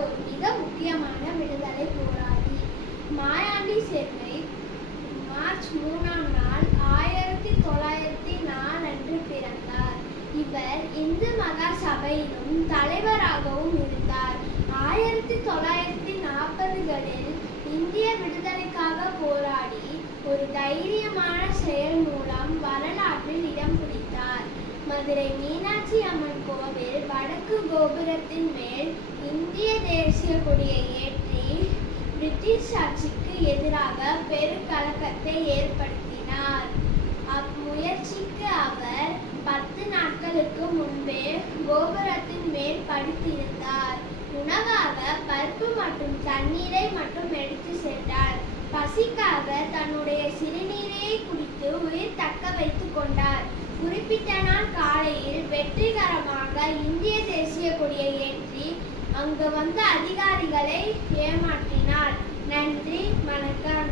ஒரு மிக முக்கியமான விடுதலை போராளி. மாயாண்டி சேர்வை மார்ச் 3ஆம் நாள் 1904 அன்று பிறந்தார். இவர் இந்து மகா சபையிலும் தலைவராகவும் இருந்தார். 1940களில் இந்திய விடுதலைக்காக போராடி ஒரு தைரியமான செயல் மூலம் வரலாற்றில் இடம் பிடித்தார். மதுரை மீனாட்சி அம்மன் கோவில் வடக்கு கோபுரத்தின் மேல் இந்திய தேசிய கொடியை ஏற்றி பிரிட்டிஷ் ஆட்சிக்கு எதிராக பெருங்கலக்கத்தை ஏற்படுத்தினார். அம்முயற்சிக்கு அவர் 10 நாட்களுக்கு முன்பே கோபுரத்தின் மேல் படுத்திருந்தார். உணவாக பருப்பு மற்றும் தண்ணீரை மட்டும் எடுத்து சென்றார். பசிக்காக தன்னுடைய சிறுநீரை குடித்து உயிர் தக்க வைத்துக் கொண்டார். குறிப்பிட்ட நாள் காலையில் வெற்றிகரமாக இந்திய தேசிய கொடியை ஏற்றி அங்கு வந்த அதிகாரிகளை ஏமாற்றினார். நன்றி, வணக்கம்.